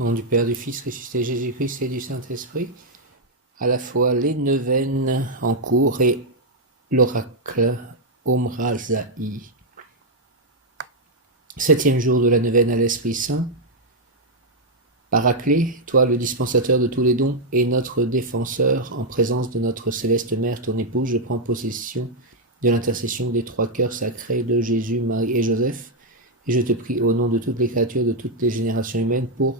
Au nom du Père, du Fils, ressuscité Jésus-Christ et du Saint-Esprit, à la fois les neuvaines en cours et l'oracle Omrazaï. 7e jour de la neuvaine à l'Esprit Saint. Paraclet, toi le dispensateur de tous les dons et notre défenseur, en présence de notre céleste Mère, ton épouse, je prends possession de l'intercession des trois cœurs sacrés de Jésus, Marie et Joseph, et je te prie au nom de toutes les créatures de toutes les générations humaines pour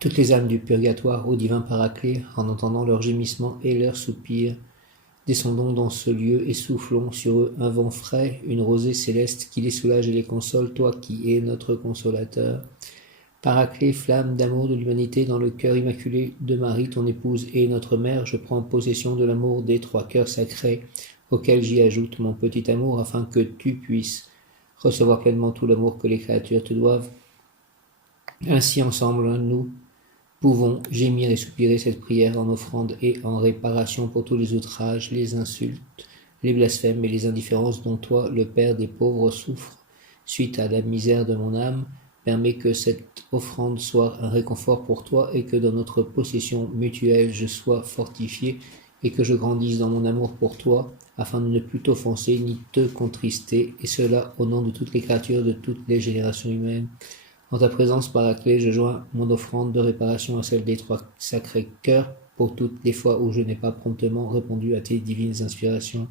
toutes les âmes du purgatoire au divin Paraclet, en entendant leurs gémissements et leurs soupirs, descendons dans ce lieu et soufflons sur eux un vent frais, une rosée céleste qui les soulage et les console, toi qui es notre consolateur. Paraclet, flamme d'amour de l'humanité dans le cœur immaculé de Marie, ton épouse et notre mère, je prends possession de l'amour des trois cœurs sacrés, auquel j'y ajoute mon petit amour, afin que tu puisses recevoir pleinement tout l'amour que les créatures te doivent. Ainsi ensemble, nous pouvons gémir et soupirer cette prière en offrande et en réparation pour tous les outrages, les insultes, les blasphèmes et les indifférences dont toi, le Père des pauvres, souffre suite à la misère de mon âme. Permets que cette offrande soit un réconfort pour toi et que dans notre possession mutuelle je sois fortifié et que je grandisse dans mon amour pour toi afin de ne plus t'offenser ni te contrister, et cela au nom de toutes les créatures de toutes les générations humaines. En ta présence, Paraclet, je joins mon offrande de réparation à celle des trois sacrés cœurs pour toutes les fois où je n'ai pas promptement répondu à tes divines inspirations.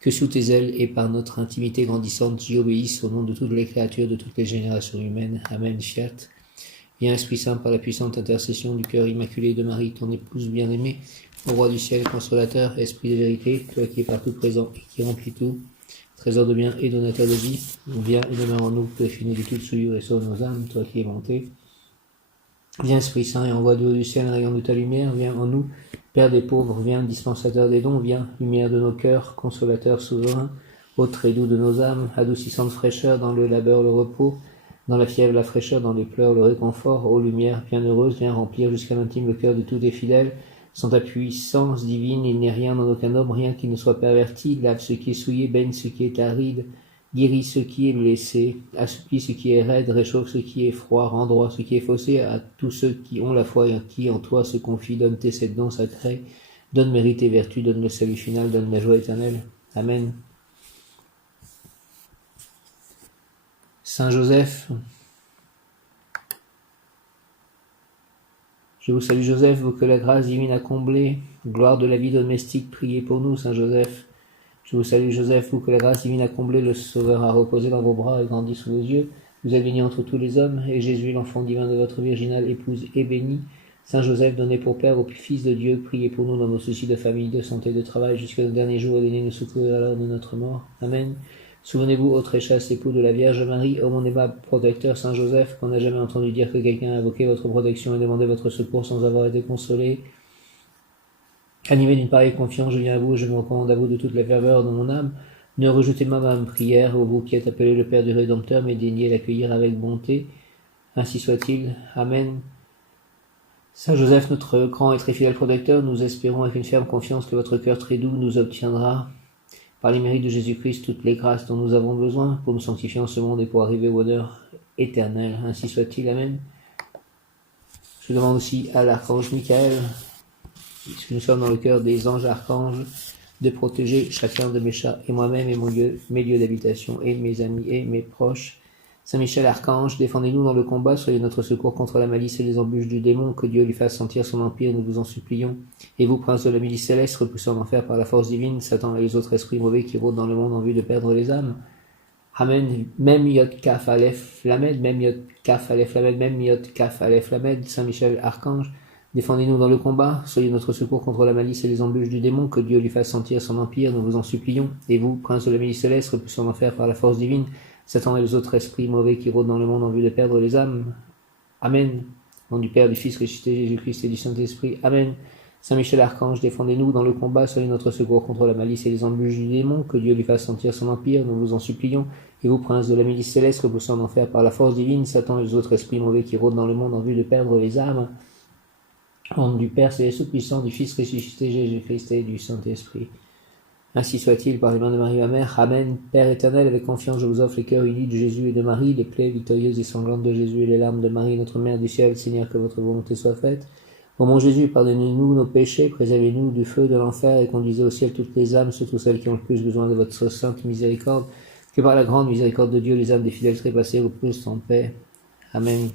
Que sous tes ailes et par notre intimité grandissante, j'y obéisse au nom de toutes les créatures de toutes les générations humaines. Amen, fiat. Viens, Esprit Saint, par la puissante intercession du cœur immaculé de Marie, ton épouse bien-aimée, au roi du ciel, consolateur, esprit de vérité, toi qui es partout présent et qui remplis tout, trésor de bien et donateur de vie, viens et demeure en nous, purifie-nous de toute souillure et sauve nos âmes, toi qui es monté. Viens, Esprit Saint, et envoie du haut du ciel, rayon de ta lumière, viens en nous, Père des pauvres, viens, dispensateur des dons, viens, lumière de nos cœurs, consolateur souverain, hôte très doux de nos âmes, adoucissante fraîcheur dans le labeur, le repos, dans la fièvre, la fraîcheur, dans les pleurs, le réconfort, ô lumière bienheureuse, viens remplir jusqu'à l'intime le cœur de tous tes fidèles. Sans ta puissance divine, il n'est rien dans aucun homme, rien qui ne soit perverti, lave ce qui est souillé, baigne ce qui est aride, guéris ce qui est blessé, assouplit ce qui est raide, réchauffe ce qui est froid, rend droit ce qui est faussé, à tous ceux qui ont la foi et qui en toi se confient, donne tes sept dons sacrés, donne mérite et vertu, donne le salut final, donne la joie éternelle. Amen. Saint Joseph, je vous salue Joseph, vous que la grâce divine a comblé, gloire de la vie domestique, priez pour nous, Saint Joseph. Je vous salue Joseph, vous que la grâce divine a comblé, le Sauveur a reposé dans vos bras et grandi sous vos yeux. Vous êtes béni entre tous les hommes, et Jésus, l'enfant divin de votre virginale épouse, est béni. Saint Joseph, donné pour Père au Fils de Dieu, priez pour nous dans nos soucis de famille, de santé, de travail, jusqu'à nos derniers jours, et daignez nous secourir à l'heure de notre mort. Amen. Souvenez-vous, ô très chaste époux de la Vierge Marie, ô mon aimable protecteur Saint Joseph, qu'on n'a jamais entendu dire que quelqu'un a invoqué votre protection et demandé votre secours sans avoir été consolé. Animé d'une pareille confiance, je viens à vous, je me recommande à vous de toute la ferveur de mon âme. Ne rejetez pas ma prière, ô vous qui êtes appelé le Père du Rédempteur, mais daignez l'accueillir avec bonté. Ainsi soit-il. Amen. Saint Joseph, notre grand et très fidèle protecteur, nous espérons avec une ferme confiance que votre cœur très doux nous obtiendra, par les mérites de Jésus-Christ, toutes les grâces dont nous avons besoin pour nous sanctifier en ce monde et pour arriver au bonheur éternel. Ainsi soit-il. Amen. Je demande aussi à l'archange Michael, puisque nous sommes dans le cœur des anges archanges, de protéger chacun de mes chats et moi-même et mes lieux d'habitation et mes amis et mes proches. Saint Michel Archange, défendez-nous dans le combat, soyez notre secours contre la malice et les embûches du démon, que Dieu lui fasse sentir son empire, nous vous en supplions. Et vous, prince de la milice céleste, repoussez en enfer par la force divine, Satan et les autres esprits mauvais qui rôdent dans le monde en vue de perdre les âmes. Amen. Mem yot kaf aleph lamed, mem yot kaf aleph lamed, mem yot kaf aleph lamed. Saint Michel Archange, défendez-nous dans le combat, soyez notre secours contre la malice et les embûches du démon, que Dieu lui fasse sentir son empire, nous vous en supplions. Et vous, prince de la milice céleste, repoussez en enfer par la force divine, Satan et les autres esprits mauvais qui rôdent dans le monde en vue de perdre les âmes. Amen. Au nom du Père, du Fils, ressuscité Jésus-Christ et du Saint-Esprit. Amen. Saint Michel Archange, défendez-nous dans le combat, soyez notre secours contre la malice et les embûches du démon, que Dieu lui fasse sentir son empire, nous vous en supplions. Et vous, prince de la milice céleste, repoussez en enfer par la force divine, Satan et les autres esprits mauvais qui rôdent dans le monde en vue de perdre les âmes. Au nom du Père céleste tout-puissant, du Fils ressuscité Jésus-Christ et du Saint-Esprit. Ainsi soit-il, par les mains de Marie, ma mère. Amen. Père éternel, avec confiance, je vous offre les cœurs unis de Jésus et de Marie, les plaies victorieuses et sanglantes de Jésus et les larmes de Marie, notre Mère du ciel. Seigneur, que votre volonté soit faite. Ô mon Jésus, pardonnez-nous nos péchés, préservez-nous du feu de l'enfer et conduisez au ciel toutes les âmes, surtout celles qui ont le plus besoin de votre sainte miséricorde. Que par la grande miséricorde de Dieu, les âmes des fidèles trépassés reposent en paix. Amen.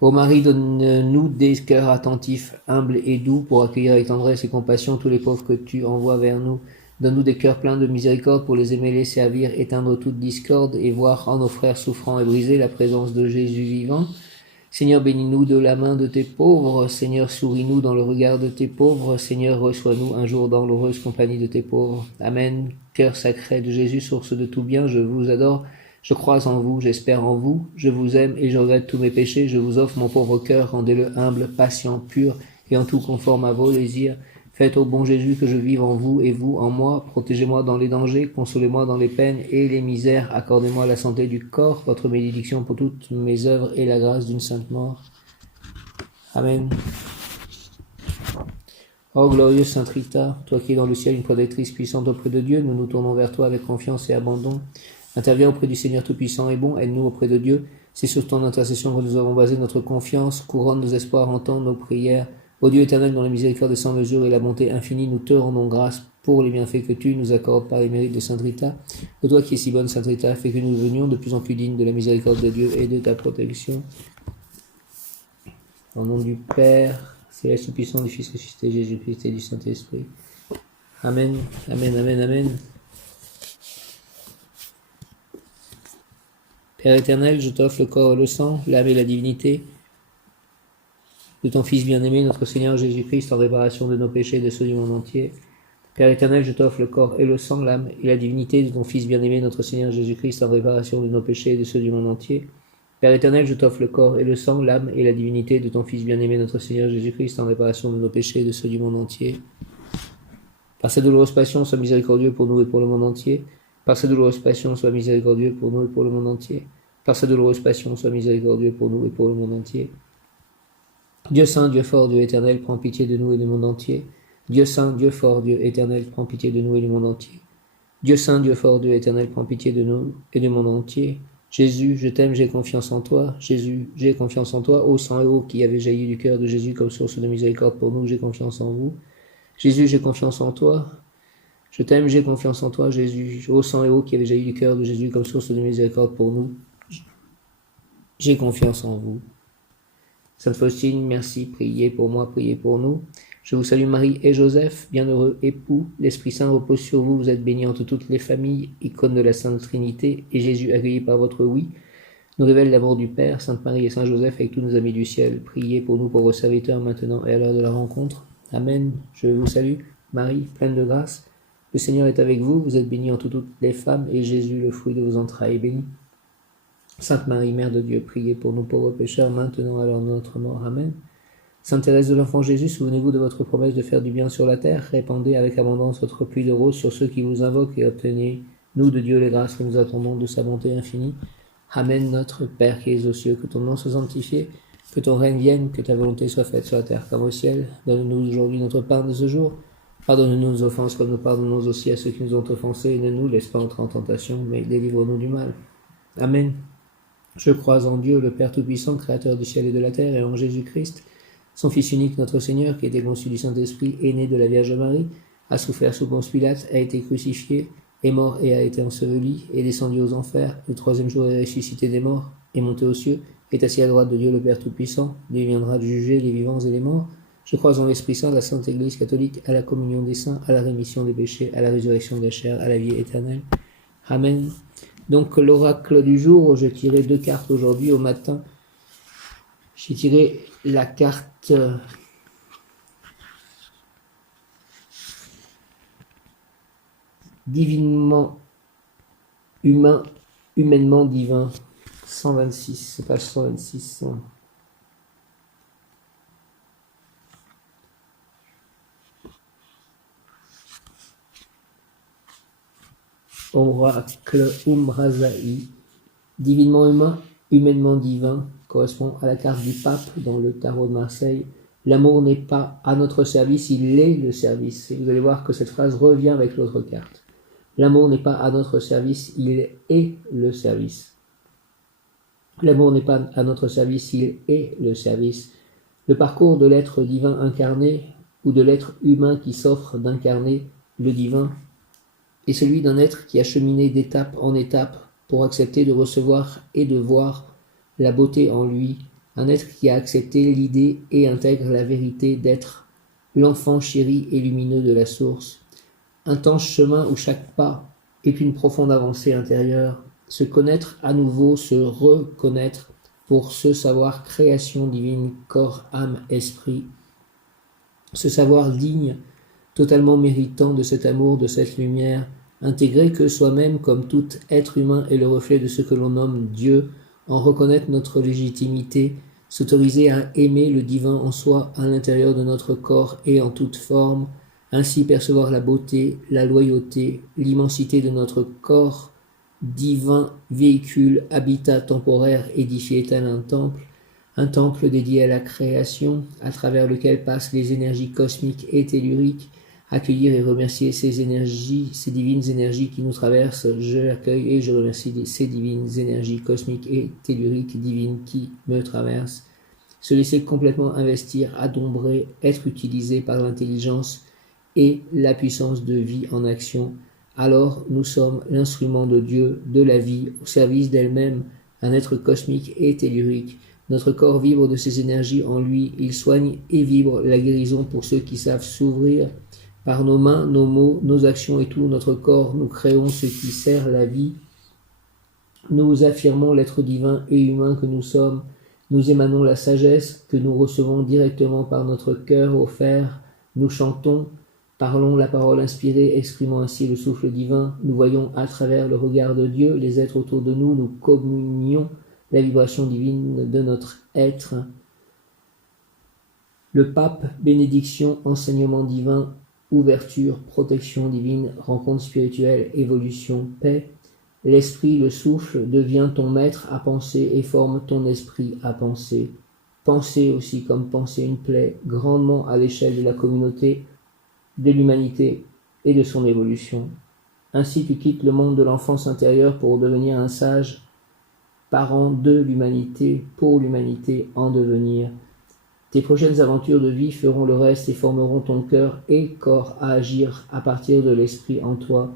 Ô Marie, donne-nous des cœurs attentifs, humbles et doux pour accueillir avec tendresse et compassion tous les pauvres que tu envoies vers nous. Donne-nous des cœurs pleins de miséricorde pour les aimer, les servir, éteindre toute discorde et voir en nos frères souffrants et brisés la présence de Jésus vivant. Seigneur, bénis-nous de la main de tes pauvres. Seigneur, souris-nous dans le regard de tes pauvres. Seigneur, reçois-nous un jour dans l'heureuse compagnie de tes pauvres. Amen. Cœur sacré de Jésus, source de tout bien, je vous adore. Je crois en vous, j'espère en vous, je vous aime et je regrette tous mes péchés. Je vous offre mon pauvre cœur, rendez-le humble, patient, pur et en tout conforme à vos désirs. Faites au bon Jésus que je vive en vous et vous en moi. Protégez-moi dans les dangers, consolez-moi dans les peines et les misères. Accordez-moi la santé du corps, votre bénédiction pour toutes mes œuvres et la grâce d'une sainte mort. Amen. Oh glorieuse Sainte Rita, toi qui es dans le ciel une protectrice puissante auprès de Dieu, nous nous tournons vers toi avec confiance et abandon. Interviens auprès du Seigneur Tout-Puissant et bon, aide-nous auprès de Dieu. C'est sur ton intercession que nous avons basé notre confiance, couronne nos espoirs, entends nos prières. Ô Dieu éternel, dont la miséricorde est sans mesure et la bonté infinie, nous te rendons grâce pour les bienfaits que tu nous accordes par les mérites de Sainte Rita. Ô toi qui es si bonne, Sainte Rita, fais que nous devenions de plus en plus dignes de la miséricorde de Dieu et de ta protection. Au nom du Père, céleste et puissant, du Fils ressuscité, Jésus-Christ et du Saint-Esprit. Amen, amen, amen, amen. Père éternel, je t'offre le corps et le sang, l'âme et la divinité de ton Fils bien-aimé, notre Seigneur Jésus-Christ, en réparation de nos péchés et de ceux du monde entier. Père éternel, je t'offre le corps et le sang, l'âme et la divinité de ton Fils bien-aimé, notre Seigneur Jésus-Christ, en réparation de nos péchés et de ceux du monde entier. Père éternel, je t'offre le corps et le sang, l'âme et la divinité de ton Fils bien-aimé, notre Seigneur Jésus-Christ, en réparation de nos péchés et de ceux du monde entier. Par sa douloureuse passion, sois miséricordieux pour nous et pour le monde entier. Par sa douloureuse passion, sois miséricordieux pour nous et pour le monde entier. Par sa douloureuse passion, sois miséricordieux pour nous et pour le monde entier. Dieu saint, Dieu fort, Dieu éternel, prends pitié de nous et du monde entier. Dieu saint, Dieu fort, Dieu éternel, prends pitié de nous et du monde entier. Dieu saint, Dieu fort, Dieu éternel, prends pitié de nous et du monde entier. Jésus, je t'aime, j'ai confiance en toi. Jésus, j'ai confiance en toi. Ô sang et eau qui avait jailli du cœur de Jésus comme source de miséricorde pour nous, j'ai confiance en vous. Jésus, j'ai confiance en toi. Je t'aime, j'ai confiance en toi, Jésus. Ô sang et eau qui avait jailli du cœur de Jésus comme source de miséricorde pour nous, j'ai confiance en vous. Sainte Faustine, merci, priez pour moi, priez pour nous. Je vous salue Marie et Joseph, bienheureux époux. L'Esprit Saint repose sur vous, vous êtes bénie entre toutes les familles, icône de la Sainte Trinité, et Jésus, accueilli par votre oui, nous révèle l'amour du Père. Sainte Marie et Saint Joseph, avec tous nos amis du ciel, priez pour nous, pour vos serviteurs, maintenant et à l'heure de la rencontre. Amen. Je vous salue, Marie, pleine de grâce. Le Seigneur est avec vous, vous êtes bénie entre toutes les femmes, et Jésus, le fruit de vos entrailles, est béni. Sainte Marie, Mère de Dieu, priez pour nous pauvres pécheurs, maintenant à l'heure de notre mort. Amen. Sainte Thérèse de l'Enfant Jésus, souvenez-vous de votre promesse de faire du bien sur la terre, répandez avec abondance votre pluie de roses sur ceux qui vous invoquent et obtenez-nous de Dieu les grâces que nous attendons de sa bonté infinie. Amen. Notre Père qui es aux cieux, que ton nom soit sanctifié, que ton règne vienne, que ta volonté soit faite sur la terre comme au ciel. Donne-nous aujourd'hui notre pain de ce jour. Pardonne-nous nos offenses comme nous pardonnons aussi à ceux qui nous ont offensés, et ne nous laisse pas entrer en tentation, mais délivre-nous du mal. Amen. Je crois en Dieu, le Père Tout-Puissant, Créateur du ciel et de la terre, et en Jésus-Christ, son Fils unique, notre Seigneur, qui était conçu du Saint-Esprit, est né de la Vierge Marie, a souffert sous Ponce Pilate, a été crucifié, est mort et a été enseveli, est descendu aux enfers, le troisième jour est ressuscité des morts, est monté aux cieux, est assis à droite de Dieu le Père Tout-Puissant, il viendra de juger les vivants et les morts. Je crois en l'Esprit Saint, la Sainte Église catholique, à la communion des saints, à la rémission des péchés, à la résurrection de la chair, à la vie éternelle. Amen. Donc l'oracle du jour, j'ai tiré 2 cartes aujourd'hui au matin. J'ai tiré la carte divinement humain, humainement divin, 126, page 126. Oracle Umbrasaï, divinement humain, humainement divin, correspond à la carte du pape dans le tarot de Marseille. L'amour n'est pas à notre service, il est le service. Et vous allez voir que cette phrase revient avec l'autre carte. L'amour n'est pas à notre service, il est le service. L'amour n'est pas à notre service, il est le service. Le parcours de l'être divin incarné ou de l'être humain qui s'offre d'incarner le divin est celui d'un être qui a cheminé d'étape en étape pour accepter de recevoir et de voir la beauté en lui, un être qui a accepté l'idée et intègre la vérité d'être l'enfant chéri et lumineux de la source. Un temps chemin où chaque pas est une profonde avancée intérieure, se connaître à nouveau, se reconnaître pour se savoir création divine, corps, âme, esprit, se savoir digne, totalement méritant de cet amour, de cette lumière, intégrer que soi-même, comme tout être humain, est le reflet de ce que l'on nomme Dieu, en reconnaître notre légitimité, s'autoriser à aimer le divin en soi, à l'intérieur de notre corps et en toute forme, ainsi percevoir la beauté, la loyauté, l'immensité de notre corps, divin véhicule, habitat temporaire édifié tel un temple dédié à la création, à travers lequel passent les énergies cosmiques et telluriques, accueillir et remercier ces énergies, ces divines énergies qui nous traversent. Je l'accueille et je remercie ces divines énergies cosmiques et telluriques divines qui me traversent. Se laisser complètement investir, adombrer, être utilisé par l'intelligence et la puissance de vie en action. Alors nous sommes l'instrument de Dieu, de la vie, au service d'elle-même, un être cosmique et tellurique. Notre corps vibre de ces énergies en lui, il soigne et vibre la guérison pour ceux qui savent s'ouvrir. Par nos mains, nos mots, nos actions et tout notre corps, nous créons ce qui sert la vie. Nous affirmons l'être divin et humain que nous sommes. Nous émanons la sagesse que nous recevons directement par notre cœur offert. Nous chantons, parlons la parole inspirée, exprimant ainsi le souffle divin. Nous voyons à travers le regard de Dieu les êtres autour de nous. Nous communions la vibration divine de notre être. Le pape, bénédiction, enseignement divin, ouverture, protection divine, rencontre spirituelle, évolution, paix. L'esprit, le souffle, devient ton maître à penser et forme ton esprit à penser. Penser aussi comme penser une plaie, grandement à l'échelle de la communauté, de l'humanité et de son évolution. Ainsi tu quittes le monde de l'enfance intérieure pour devenir un sage, parent de l'humanité, pour l'humanité en devenir. Tes prochaines aventures de vie feront le reste et formeront ton cœur et corps à agir à partir de l'esprit en toi.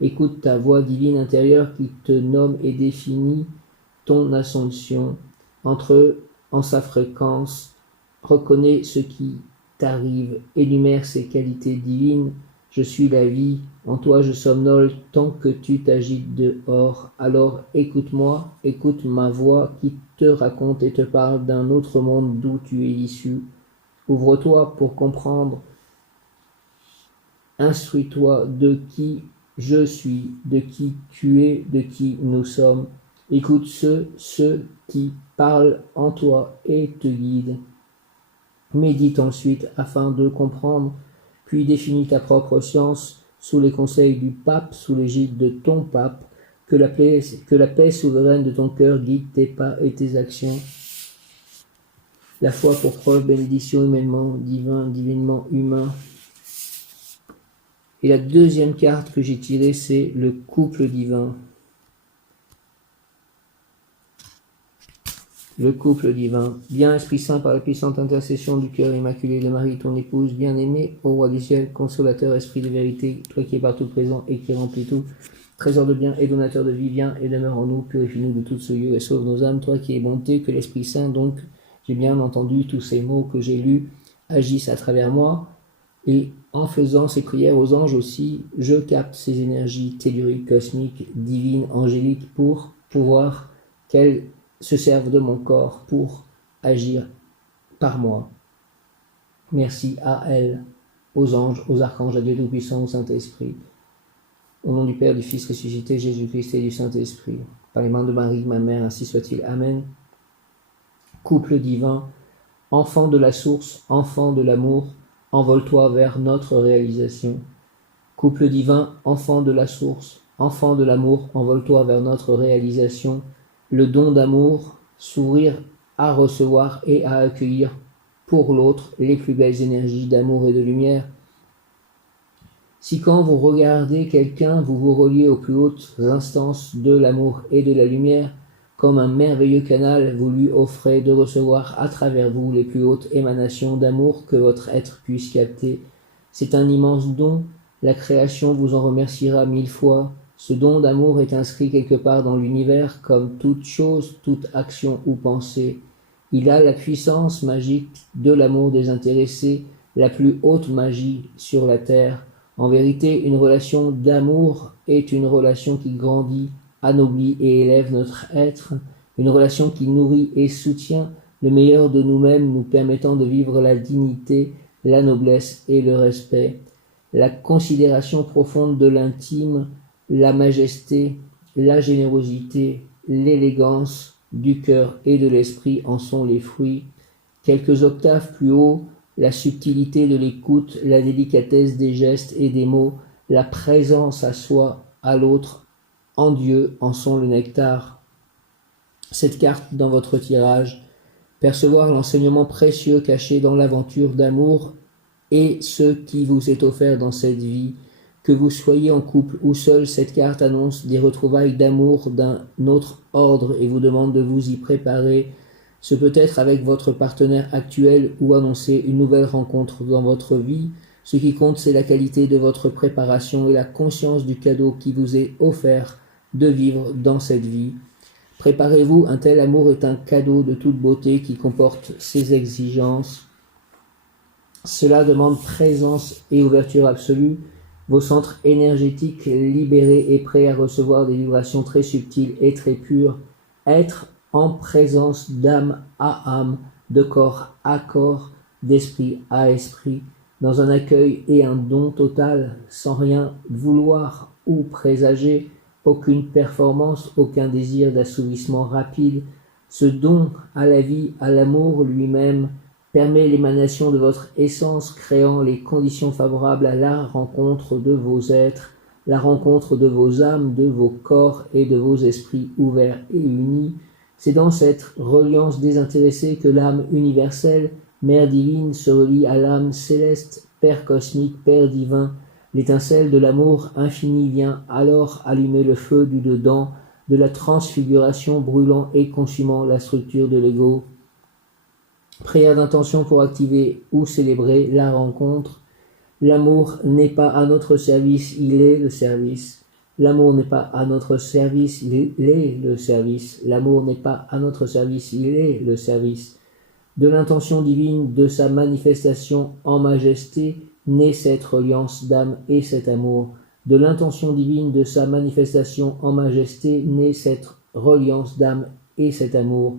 Écoute ta voix divine intérieure qui te nomme et définit ton assomption. Entre en sa fréquence, reconnais ce qui t'arrive, énumère ses qualités divines. Je suis la vie, en toi je somnole tant que tu t'agites dehors. Alors écoute-moi, écoute ma voix qui te raconte et te parle d'un autre monde d'où tu es issu. Ouvre-toi pour comprendre. Instruis-toi de qui je suis, de qui tu es, de qui nous sommes. Écoute ceux qui parlent en toi et te guident. Médite ensuite afin de comprendre, puis définis ta propre science sous les conseils du pape, sous l'égide de ton pape, que la paix souveraine de ton cœur guide tes pas et tes actions. La foi pour preuve, bénédiction humainement divin, divinement humain. Et la deuxième carte que j'ai tirée, c'est le couple divin. Le couple divin. Bien Esprit Saint, par la puissante intercession du cœur immaculé de Marie, ton épouse, bien-aimée, ô roi du ciel, consolateur, esprit de vérité, toi qui es partout présent et qui remplis tout, trésor de bien et donateur de vie, viens et demeure en nous, purifie-nous de tout souillure et sauve nos âmes, toi qui es bonté, que l'Esprit Saint, donc, j'ai bien entendu tous ces mots que j'ai lus, agissent à travers moi, et en faisant ces prières aux anges aussi, je capte ces énergies telluriques, cosmiques, divines, angéliques, pour pouvoir qu'elles se servent de mon corps pour agir par moi. Merci à elles, aux anges, aux archanges, à Dieu Tout-Puissant, au Saint-Esprit. Au nom du Père, du Fils ressuscité, Jésus-Christ et du Saint-Esprit. Par les mains de Marie, ma mère, ainsi soit-il. Amen. Couple divin, enfant de la source, enfant de l'amour, envole-toi vers notre réalisation. Couple divin, enfant de la source, enfant de l'amour, envole-toi vers notre réalisation. Le don d'amour, s'ouvrir à recevoir et à accueillir pour l'autre les plus belles énergies d'amour et de lumière. Si quand vous regardez quelqu'un, vous vous reliez aux plus hautes instances de l'amour et de la lumière, comme un merveilleux canal, vous lui offrez de recevoir à travers vous les plus hautes émanations d'amour que votre être puisse capter. C'est un immense don, la création vous en remerciera 1000 fois. Ce don d'amour est inscrit quelque part dans l'univers, comme toute chose, toute action ou pensée. Il a la puissance magique de l'amour désintéressé, la plus haute magie sur la terre. En vérité, une relation d'amour est une relation qui grandit, anoblit et élève notre être, une relation qui nourrit et soutient le meilleur de nous-mêmes, nous permettant de vivre la dignité, la noblesse et le respect, la considération profonde de l'intime, la majesté, la générosité, l'élégance du cœur et de l'esprit en sont les fruits. Quelques octaves plus haut, la subtilité de l'écoute, la délicatesse des gestes et des mots, la présence à soi, à l'autre, en Dieu, en sont le nectar. Cette carte dans votre tirage, percevoir l'enseignement précieux caché dans l'aventure d'amour et ce qui vous est offert dans cette vie, que vous soyez en couple ou seul, cette carte annonce des retrouvailles d'amour d'un autre ordre et vous demande de vous y préparer. Ce peut être avec votre partenaire actuel ou annoncer une nouvelle rencontre dans votre vie. Ce qui compte, c'est la qualité de votre préparation et la conscience du cadeau qui vous est offert de vivre dans cette vie. Préparez-vous, un tel amour est un cadeau de toute beauté qui comporte ses exigences. Cela demande présence et ouverture absolue. Vos centres énergétiques libérés et prêts à recevoir des vibrations très subtiles et très pures. Être en présence d'âme à âme, de corps à corps, d'esprit à esprit, dans un accueil et un don total, sans rien vouloir ou présager, aucune performance, aucun désir d'assouvissement rapide. Ce don à la vie, à l'amour lui-même, permet l'émanation de votre essence, créant les conditions favorables à la rencontre de vos êtres, la rencontre de vos âmes, de vos corps et de vos esprits ouverts et unis. C'est dans cette reliance désintéressée que l'âme universelle, Mère divine, se relie à l'âme céleste, Père cosmique, Père divin. L'étincelle de l'amour infini vient alors allumer le feu du dedans, de la transfiguration brûlant et consumant la structure de l'ego. Prière d'intention pour activer ou célébrer la rencontre. L'amour n'est pas à notre service, il est le service. L'amour n'est pas à notre service, il est le service. L'amour n'est pas à notre service, il est le service. De l'intention divine, de sa manifestation en majesté, naît cette reliance d'âme et cet amour. De l'intention divine, de sa manifestation en majesté, naît cette reliance d'âme et cet amour.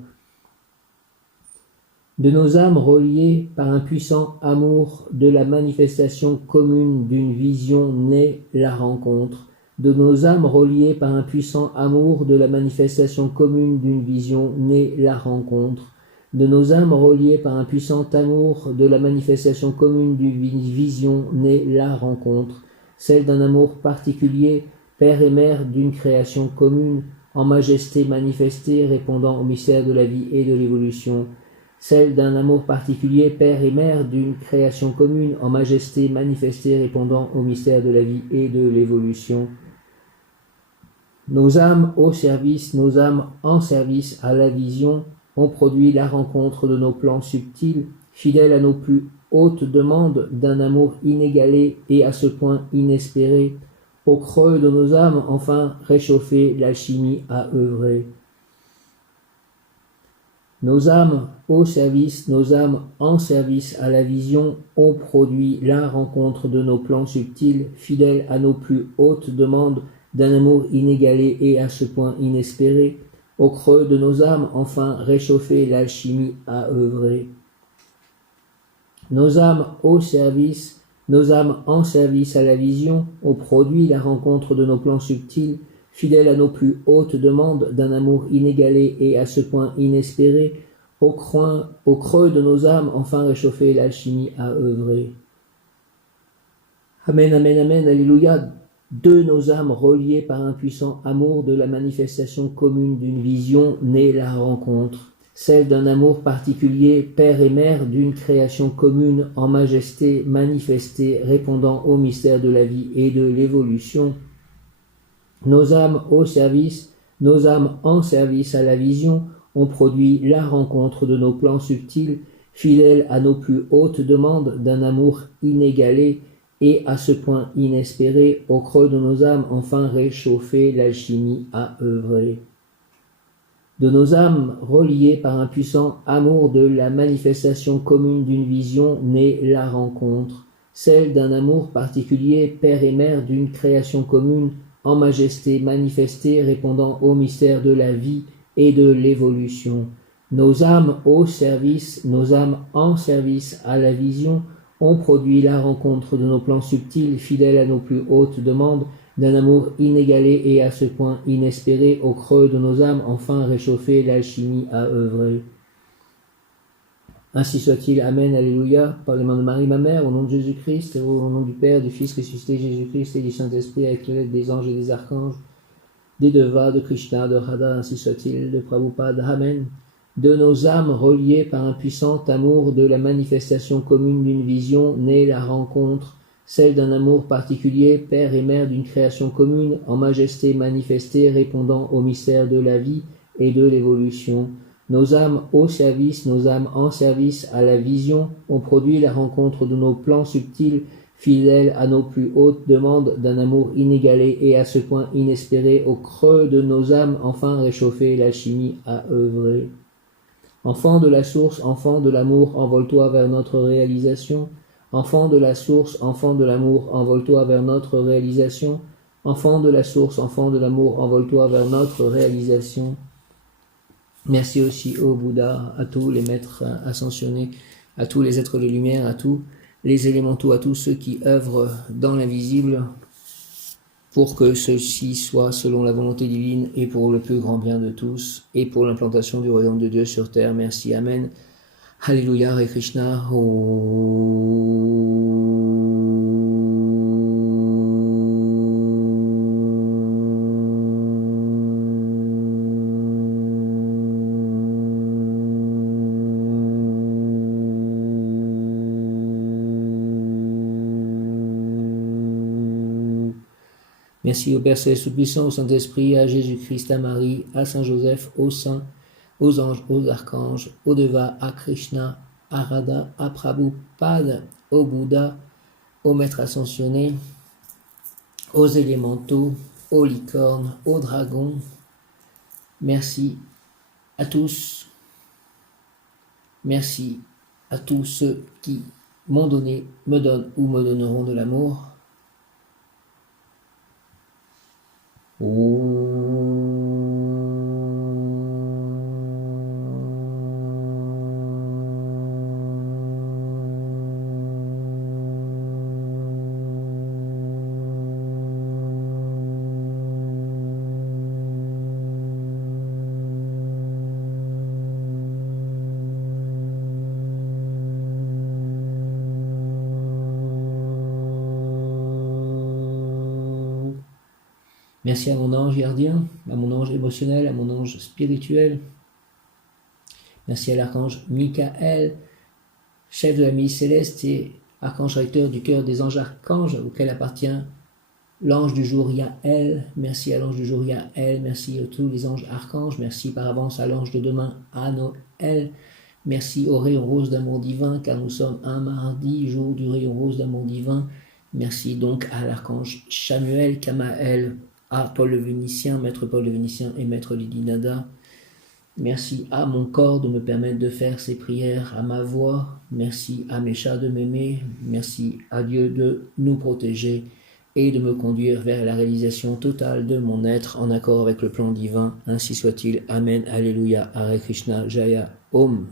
De nos âmes reliées par un puissant amour, de la manifestation commune d'une vision naît la rencontre. De nos âmes reliées par un puissant amour, de la manifestation commune d'une vision naît la rencontre. De nos âmes reliées par un puissant amour, de la manifestation commune d'une vision naît la rencontre, celle d'un amour particulier, Père et Mère d'une création commune, en majesté manifestée, répondant au mystère de la vie et de l'évolution. Celle d'un amour particulier, Père et Mère d'une création commune, en majesté manifestée, répondant au mystère de la vie et de l'évolution. Nos âmes au service, nos âmes en service à la vision, ont produit la rencontre de nos plans subtils, fidèles à nos plus hautes demandes d'un amour inégalé et à ce point inespéré. Au creux de nos âmes, enfin, réchauffée, l'alchimie a œuvré. Nos âmes au service, nos âmes en service à la vision ont produit la rencontre de nos plans subtils, fidèles à nos plus hautes demandes d'un amour inégalé et à ce point inespéré. Au creux de nos âmes, enfin réchauffée, l'alchimie a œuvré. Nos âmes au service, nos âmes en service à la vision ont produit la rencontre de nos plans subtils, fidèles à nos plus hautes demandes d'un amour inégalé et à ce point inespéré. Au creux de nos âmes, enfin réchauffée, l'alchimie a œuvré. Amen, amen, amen, alléluia. De nos âmes reliées par un puissant amour, de la manifestation commune d'une vision naît la rencontre. celle d'un amour particulier, père et mère d'une création commune en majesté manifestée, répondant au mystère de la vie et de l'évolution. Nos âmes au service, nos âmes en service à la vision, ont produit la rencontre de nos plans subtils, fidèles à nos plus hautes demandes d'un amour inégalé, et à ce point inespéré, au creux de nos âmes enfin réchauffées, l'alchimie a œuvré. De nos âmes reliées par un puissant amour de la manifestation commune d'une vision naît la rencontre, celle d'un amour particulier, père et mère d'une création commune, en majesté manifestée, répondant au mystère de la vie et de l'évolution. Nos âmes au service, nos âmes en service à la vision, ont produit la rencontre de nos plans subtils, fidèles à nos plus hautes demandes, d'un amour inégalé et à ce point inespéré, au creux de nos âmes, enfin réchauffé, l'alchimie a œuvré. Ainsi soit-il, Amen, Alléluia, par les mains de Marie, ma mère, au nom de Jésus-Christ, au nom du Père, du Fils ressuscité Jésus-Christ et du Saint-Esprit, avec l'aide des anges et des archanges, des Devas, de Krishna, de Radha, ainsi soit-il, de Prabhupada, Amen. De nos âmes reliées par un puissant amour de la manifestation commune d'une vision, naît la rencontre, celle d'un amour particulier, père et mère d'une création commune, en majesté manifestée, répondant au mystère de la vie et de l'évolution. Nos âmes au service, nos âmes en service à la vision, ont produit la rencontre de nos plans subtils, fidèles à nos plus hautes demandes d'un amour inégalé et à ce point inespéré, au creux de nos âmes, enfin réchauffé, l'alchimie a œuvré. Enfant de la source, enfant de l'amour, envole-toi vers notre réalisation. Enfant de la source, enfant de l'amour, envole-toi vers notre réalisation. Enfant de la source, enfant de l'amour, envole-toi vers notre réalisation. Merci aussi au Bouddha, à tous les maîtres ascensionnés, à tous les êtres de lumière, à tous les élémentaux, à tous ceux qui œuvrent dans l'invisible, pour que ceci soit selon la volonté divine et pour le plus grand bien de tous, et pour l'implantation du royaume de Dieu sur terre. Merci, Amen. Alléluia, Hare Krishna. Merci au Père Céleste Tout-Puissant, au Saint-Esprit, à Jésus-Christ, à Marie, à Saint-Joseph, aux saints, aux anges, aux archanges, aux Devas, à Krishna, à Radha, à Prabhupada, au Bouddha, aux maîtres ascensionnés, aux élémentaux, aux licornes, aux dragons. Merci à tous. Merci à tous ceux qui m'ont donné, me donnent ou me donneront de l'amour. Merci à mon ange gardien, à mon ange émotionnel, à mon ange spirituel. Merci à l'archange Michael, chef de la milice céleste et archange recteur du cœur des anges archanges, auquel appartient l'ange du jour Yael. Merci à l'ange du jour Yael, merci à tous les anges archanges, merci par avance à l'ange de demain, à Noël. Merci au rayon rose d'amour divin, car nous sommes un mardi, jour du rayon rose d'amour divin. Merci donc à l'archange Chamuel, Kamael, à Paul le Vénitien, maître Paul le Vénitien et maître Lydie Nada. Merci à mon corps de me permettre de faire ces prières, à ma voix. Merci à mes chats de m'aimer. Merci à Dieu de nous protéger et de me conduire vers la réalisation totale de mon être en accord avec le plan divin. Ainsi soit-il. Amen. Alléluia. Hare Krishna. Jaya. Om.